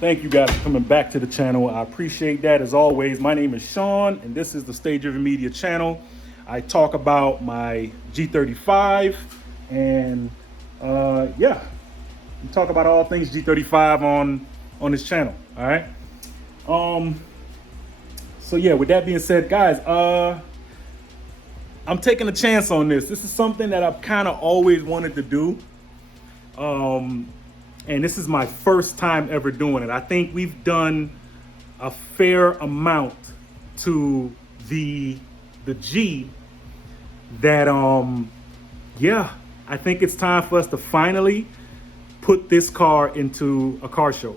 Thank you guys for coming back to the channel. I appreciate that as always. My name is Sean, and this is the Stage Driven Media channel. I talk about my G35 and yeah, we talk about all things G35 on this channel. All right. So yeah, with that being said, guys, I'm taking a chance on this. This is something that I've kind of always wanted to do. And this is my first time ever doing it. I think we've done a fair amount to the G that, yeah, I think it's time for us to finally put this car into a car show.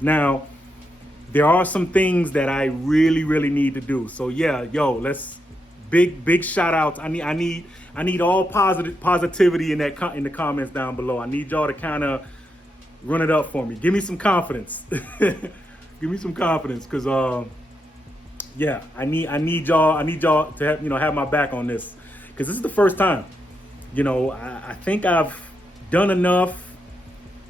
Now, there are some things that I really need to do. So yeah, yo, let's big shout outs. I need all positivity in the comments down below. I need y'all to kind of run it up for me. Give me some confidence. Give me some confidence, cause yeah, I need y'all to have my back on this, cause this is the first time. I think I've done enough.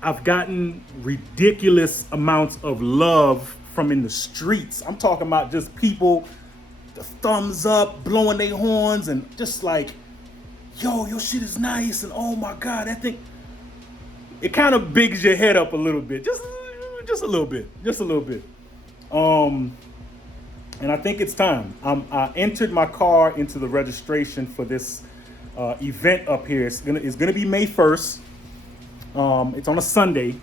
I've gotten ridiculous amounts of love from in the streets. I'm talking about just people, the thumbs up, blowing their horns, and just like, yo, your shit is nice, and oh my God, that thing, it kind of bigs your head up a little bit, just a little bit. And I think it's time. I entered my car into the registration for this event up here. It's gonna be May 1st. It's on a Sunday,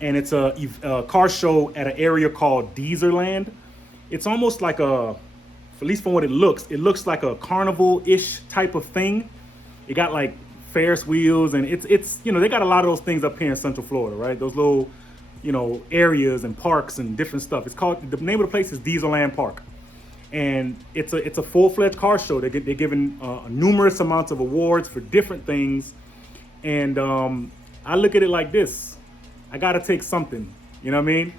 and it's a car show at an area called Deezerland. It's almost like at least from what it looks like a carnival-ish type of thing. It got like Ferris wheels, and it's they got a lot of those things up here in Central Florida, right? Those little areas and parks and different stuff. It's called, the name of the place is Deezerland Park, and it's a full-fledged car show. They're given numerous amounts of awards for different things, and I look at it like this: I gotta take something. You know what I mean?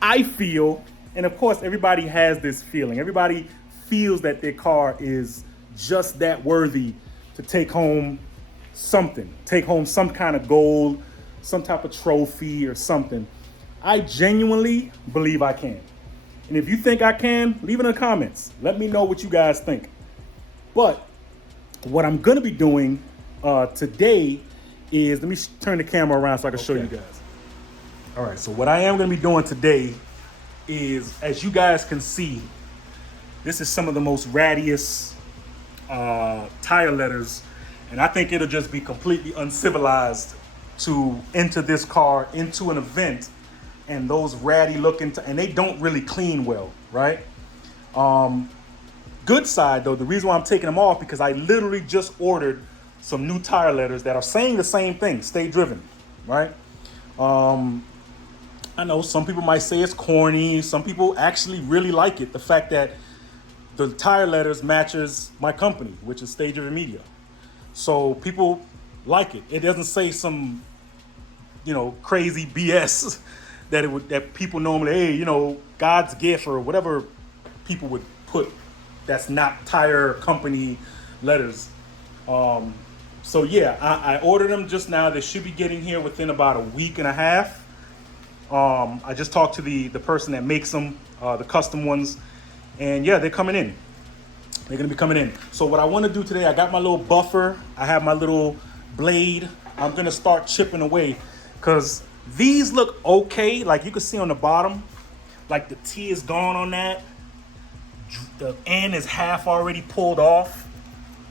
I feel. And of course, everybody has this feeling. Everybody feels that their car is just that worthy to take home something, take home some kind of gold, some type of trophy or something. I genuinely believe I can. And if you think I can, leave it in the comments. Let me know what you guys think. But what I'm gonna be doing today is, let me turn the camera around so I can show you guys. All right, so what I am gonna be doing today is, as you guys can see, this is some of the most rattiest tire letters, and I think it'll just be completely uncivilized to enter this car into an event and those ratty looking and they don't really clean well, right? Good side though, the reason why I'm taking them off, because I literally just ordered some new tire letters that are saying the same thing: stay driven, right? I know some people might say it's corny. Some people actually really like it. The fact that the tire letters matches my company, which is Stage Driven Media. So people like it. It doesn't say some, crazy BS that people normally, hey, God's gift or whatever people would put that's not tire company letters. So yeah, I ordered them just now. They should be getting here within about a week and a half. I just talked to the person that makes them, the custom ones, and yeah, they're coming in. They're gonna be coming in. So what I want to do today, I got my little buffer. I have my little blade. I'm gonna start chipping away, because these look okay. Like you can see on the bottom, like the T is gone on that. The N is half already pulled off.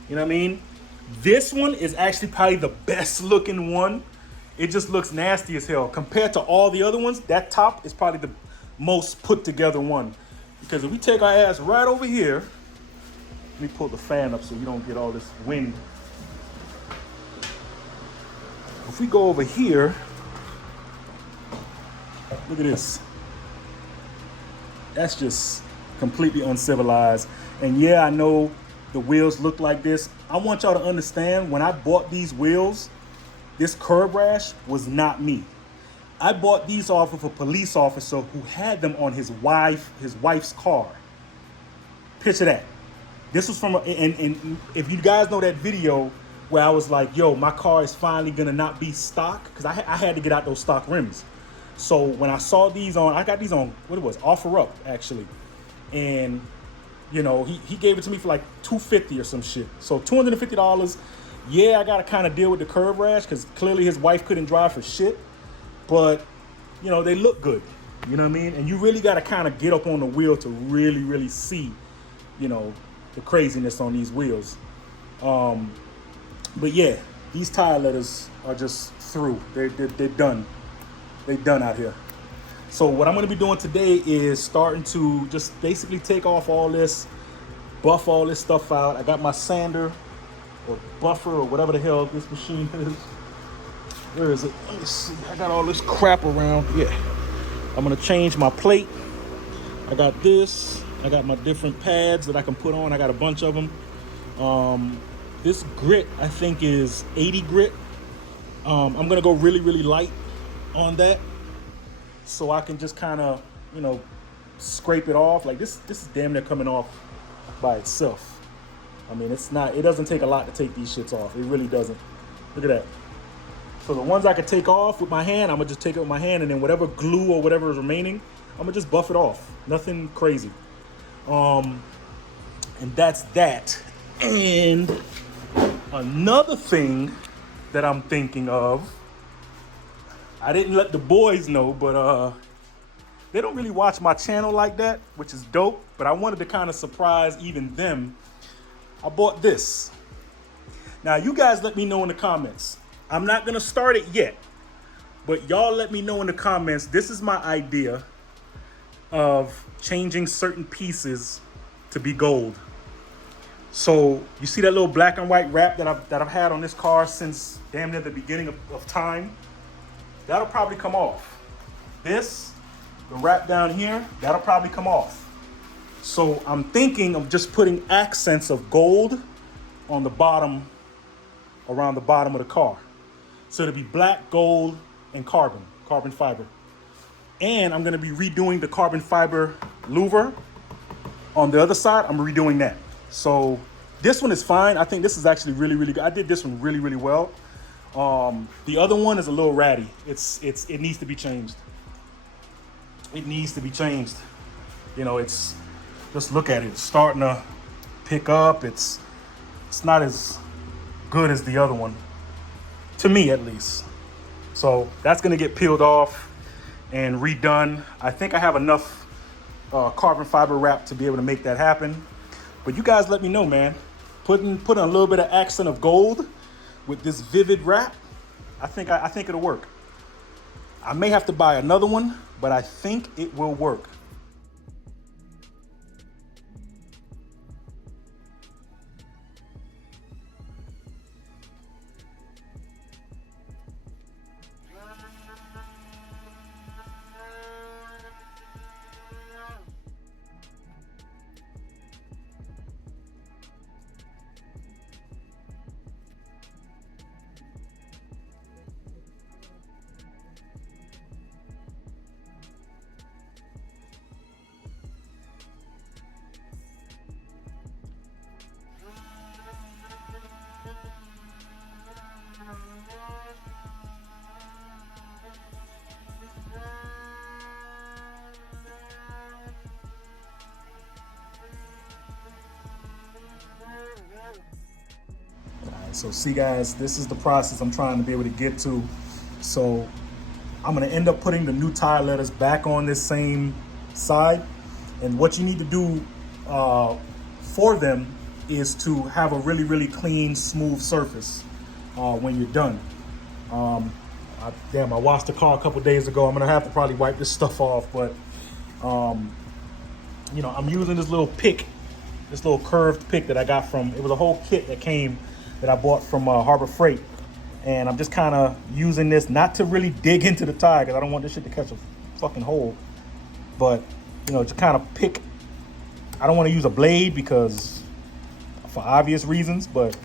You know what I mean? This one is actually probably the best looking one. It just looks nasty as hell. Compared to all the other ones, that top is probably the most put together one. Because if we take our ass right over here, let me pull the fan up so you don't get all this wind. If we go over here, look at this. That's just completely uncivilized. And yeah, I know the wheels look like this. I want y'all to understand, when I bought these wheels, this curb rash was not me. I bought these off of a police officer who had them on his wife's car. Picture that. This was from, and if you guys know that video where I was like, yo, my car is finally gonna not be stock, because I had to get out those stock rims. So when I saw these on, I got these on, what it was, OfferUp actually. And you know, he gave it to me for like $250 or some shit. So $250. Yeah, I gotta kind of deal with the curb rash because clearly his wife couldn't drive for shit. But you know, they look good. You know what I mean? And you really gotta kind of get up on the wheel to really, really see, you know, the craziness on these wheels. But yeah, these tire letters are just through. They're done. They're done out here. So what I'm going to be doing today is starting to just basically take off all this, buff all this stuff out. I got my sander or buffer or whatever the hell this machine is. Where is it? Let me see. I got all this crap around. Yeah. I'm going to change my plate. I got this. I got my different pads that I can put on. I got a bunch of them. This grit, I think, is 80 grit. I'm going to go really, really light on that, so I can just kind of, you know, scrape it off. Like this is damn near coming off by itself. I mean, it doesn't take a lot to take these shits off. It really doesn't. Look at that. So the ones I can take off with my hand, I'm gonna just take it with my hand, and then whatever glue or whatever is remaining, I'm gonna just buff it off. Nothing crazy. And that's that. And another thing that I'm thinking of, I didn't let the boys know, but they don't really watch my channel like that, which is dope, but I wanted to kind of surprise even them. I bought this. Now, you guys let me know in the comments. I'm not going to start it yet, but y'all let me know in the comments. This is my idea of changing certain pieces to be gold. So you see that little black and white wrap that I've had on this car since damn near the beginning of time? That'll probably come off. This, the wrap down here, that'll probably come off. So I'm thinking of just putting accents of gold on the bottom, around the bottom of the car. So it'll be black, gold, and carbon fiber. And I'm gonna be redoing the carbon fiber louver on the other side. I'm redoing that. So this one is fine. I think this is actually really, really good. I did this one really, really well. The other one is a little ratty. It needs to be changed. It needs to be changed. You know, it's, just look at it. It's starting to pick up. It's not as good as the other one, to me at least. So that's gonna get peeled off and redone. I think I have enough carbon fiber wrap to be able to make that happen. But you guys let me know, man. Putting a little bit of accent of gold with this vivid wrap, I think it'll work. I may have to buy another one, but I think it will work. So see guys, this is the process I'm trying to be able to get to. So I'm gonna end up putting the new tire letters back on this same side. And what you need to do for them is to have a really, really clean, smooth surface when you're done. I washed the car a couple days ago. I'm gonna have to probably wipe this stuff off, but you know, I'm using this little pick, this little curved pick that I got from, it was a whole kit that came that I bought from Harbor Freight. And I'm just kind of using this not to really dig into the tire because I don't want this shit to catch a fucking hole. But, you know, to kind of pick, I don't want to use a blade because for obvious reasons, but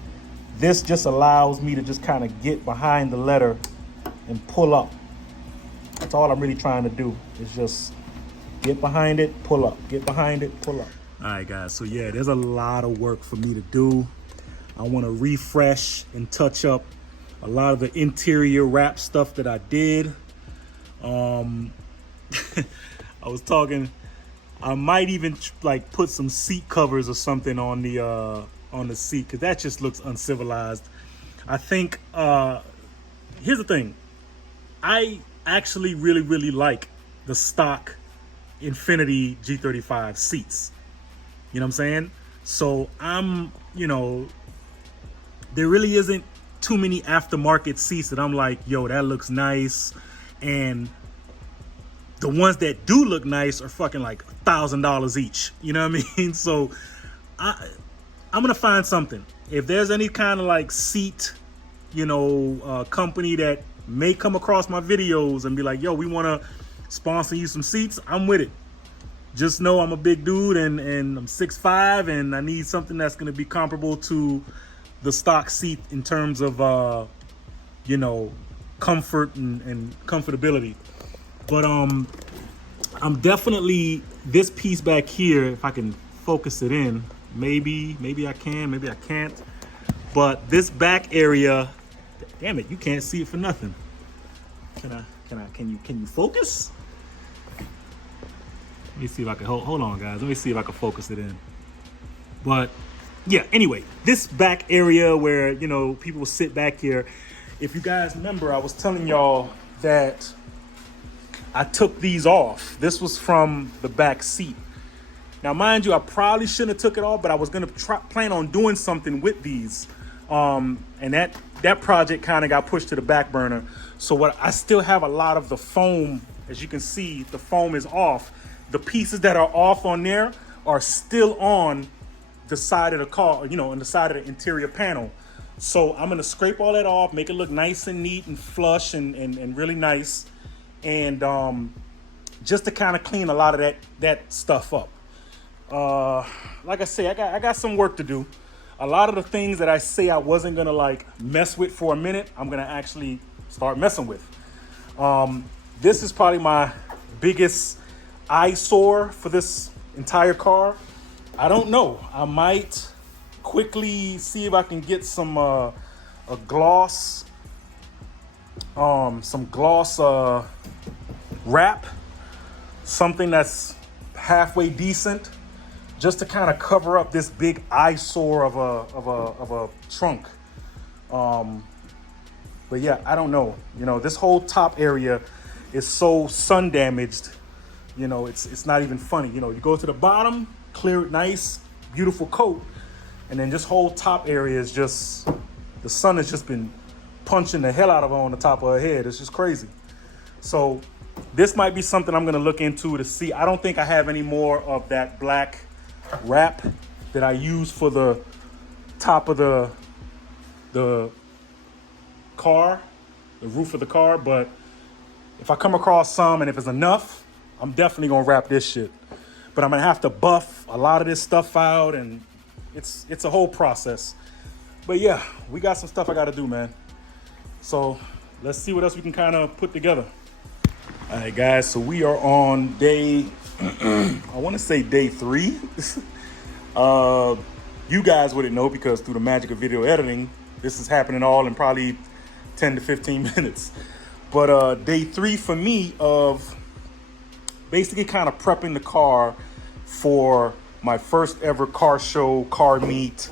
this just allows me to just kind of get behind the letter and pull up. That's all I'm really trying to do is just get behind it, pull up, get behind it, pull up. All right, guys, so yeah, there's a lot of work for me to do. I want to refresh and touch up a lot of the interior wrap stuff that I did. Um, I was talking. I might even like put some seat covers or something on the seat, because that just looks uncivilized. I think here's the thing. I actually really like the stock Infiniti G35 seats. You know what I'm saying? So there really isn't too many aftermarket seats that I'm like, yo, that looks nice. And the ones that do look nice are fucking like $1,000 each. You know what I mean? So I'm gonna find something. If there's any kind of like seat, company that may come across my videos and be like, yo, we want to sponsor you some seats, I'm with it. Just know I'm a big dude and I'm 6'5", and I need something that's going to be comparable to the stock seat in terms of comfort and comfortability. But I'm definitely, this piece back here, if I can focus it in, maybe I can, maybe I can't. But this back area, damn it, you can't see it for nothing. Can you focus? Let me see if I can hold on, guys. Let me see if I can focus it in. But yeah, anyway, this back area where, people sit back here. If you guys remember, I was telling y'all that I took these off. This was from the back seat. Now, mind you, I probably shouldn't have took it off, but I was gonna plan on doing something with these. And that project kind of got pushed to the back burner. So I still have a lot of the foam. As you can see, the foam is off. The pieces that are off on there are still on the side of the car, on the side of the interior panel. So I'm gonna scrape all that off, make it look nice and neat and flush and really nice. And just to kind of clean a lot of that stuff up. Like I say, I got some work to do. A lot of the things that I say I wasn't gonna like mess with for a minute, I'm gonna actually start messing with. This is probably my biggess eyesore for this entire car. I don't know. I might quickly see if I can get some gloss wrap, something that's halfway decent, just to kind of cover up this big eyesore of a trunk. But yeah, I don't know. This whole top area is so sun damaged. It's not even funny. You go to the bottom, clear it nice, beautiful coat, and then this whole top area is just, the sun has just been punching the hell out of her on the top of her head. It's just crazy. So this might be something I'm gonna look into to see. I don't think I have any more of that black wrap that I use for the top of the car, the roof of the car. But if I come across some, and if it's enough, I'm definitely gonna wrap this shit. But I'm gonna have to buff a lot of this stuff out, and it's a whole process. But yeah, we got some stuff I gotta do, man. So let's see what else we can kind of put together. All right, guys, so we are on day, I wanna say day 3. You guys wouldn't know because through the magic of video editing, this is happening all in probably 10 to 15 minutes. But day 3 for me of basically kind of prepping the car for my first ever car show, car meet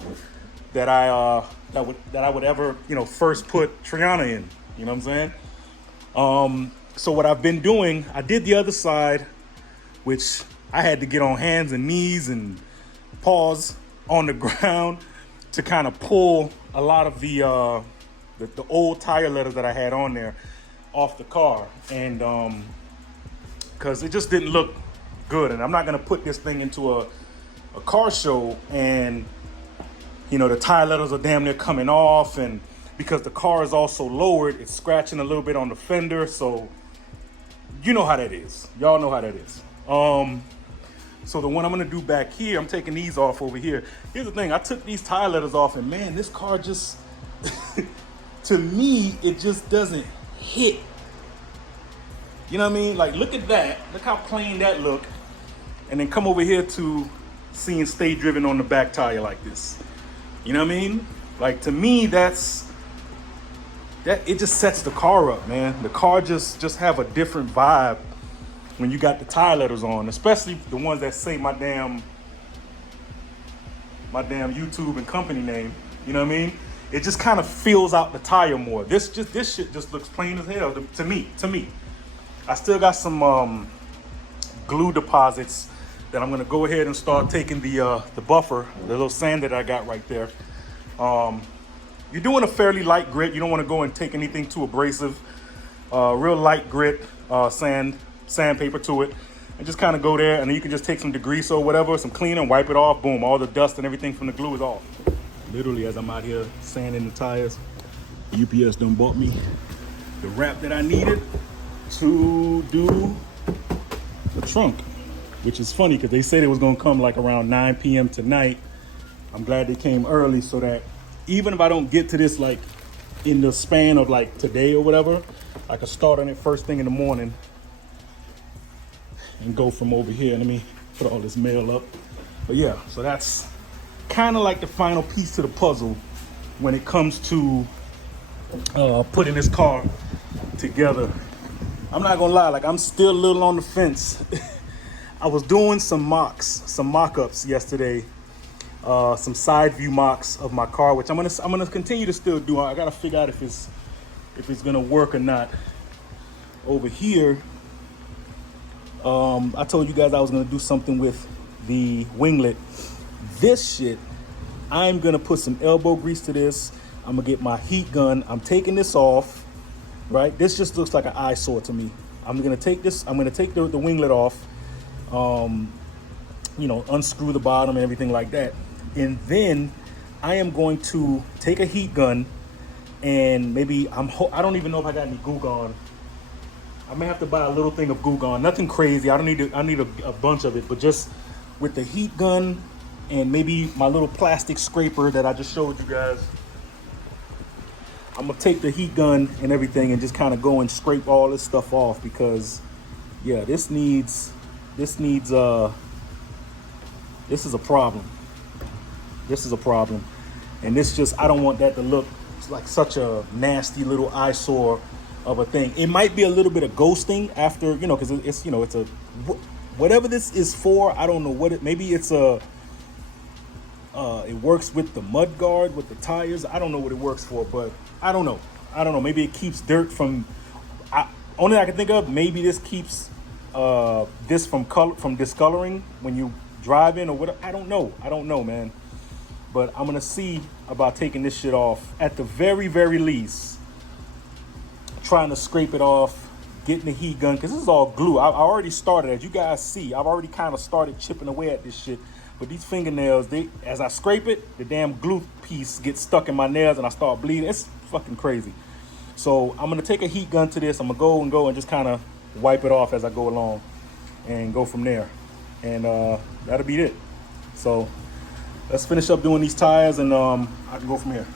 that I would ever, first put Triana in. You know what I'm saying? So what I've been doing, I did the other side, which I had to get on hands and knees and paws on the ground to kind of pull a lot of the old tire letters that I had on there off the car, and because it just didn't look good. And I'm not gonna put this thing into a car show and the tire letters are damn near coming off, and because the car is also lowered, it's scratching a little bit on the fender. So you know how that is. Y'all know how that is. So the one I'm gonna do back here, I'm taking these off over here. Here's the thing, I took these tire letters off, and man, this car just, to me, it just doesn't hit. You know what I mean? Like, look at that. Look how plain that look. And then come over here to seeing stay driven on the back tire like this. You know what I mean? Like, to me, that's that it just sets the car up, man. The car just have a different vibe when you got the tire letters on, especially the ones that say my damn YouTube and company name. You know what I mean? It just kind of fills out the tire more. This shit just looks plain as hell to me. I still got some glue deposits that I'm gonna go ahead and start taking the buffer, the little sand that I got right there. You're doing a fairly light grit. You don't want to go and take anything too abrasive. Real light grit, sandpaper to it, and just kind of go there, and then you can just take some degreaser or whatever, some cleaner, and wipe it off. Boom, all the dust and everything from the glue is off. Literally, as I'm out here sanding the tires, UPS done bought me the wrap that I needed to do the trunk, which is funny because they said it was gonna come like around 9 p.m. tonight. I'm glad they came early so that even if I don't get to this like in the span of like today or whatever, I can start on it first thing in the morning and go from over here. Let me put all this mail up. But yeah, so that's kind of like the final piece to the puzzle when it comes to putting this car together. I'm not gonna lie, like I'm still a little on the fence. I was doing some mock-ups yesterday, some side view mocks of my car, which I'm gonna continue to still do. I gotta figure out if it's gonna work or not. Over here, I told you guys I was gonna do something with the winglet. This shit, I'm gonna put some elbow grease to this. I'm gonna get my heat gun. I'm taking this off, right? This just looks like an eyesore to me. I'm gonna take the winglet off, you know, unscrew the bottom and everything like that. And then I am going to take a heat gun and maybe I don't even know if I got any Goo Gone. I may have to buy a little thing of Goo Gone. Nothing crazy. I need a bunch of it, but just with the heat gun and maybe my little plastic scraper that I just showed you guys. I'm gonna take the heat gun and everything and just kind of go and scrape all this stuff off because yeah, this is a problem. This is a problem. And this just, I don't want that to look like such a nasty little eyesore of a thing. It might be a little bit of ghosting after, you know, because it's, you know, it's a, whatever this is for, I don't know what it, maybe it's a, it works with the mud guard, with the tires. I don't know what it works for, but I don't know. Maybe it keeps dirt from, only I can think of, maybe this keeps this from discoloring when you drive in or whatever. I don't know, man. But I'm gonna see about taking this shit off at the very, very least. Trying to scrape it off, getting the heat gun, because this is all glue. I already started, as you guys see, I've already kind of started chipping away at this shit. But these fingernails, as I scrape it, the damn glue piece gets stuck in my nails and I start bleeding. It's fucking crazy. So I'm gonna take a heat gun to this. I'm gonna go and just kind of wipe it off as I go along and go from there. And that'll be it. So let's finish up doing these tires and I can go from here.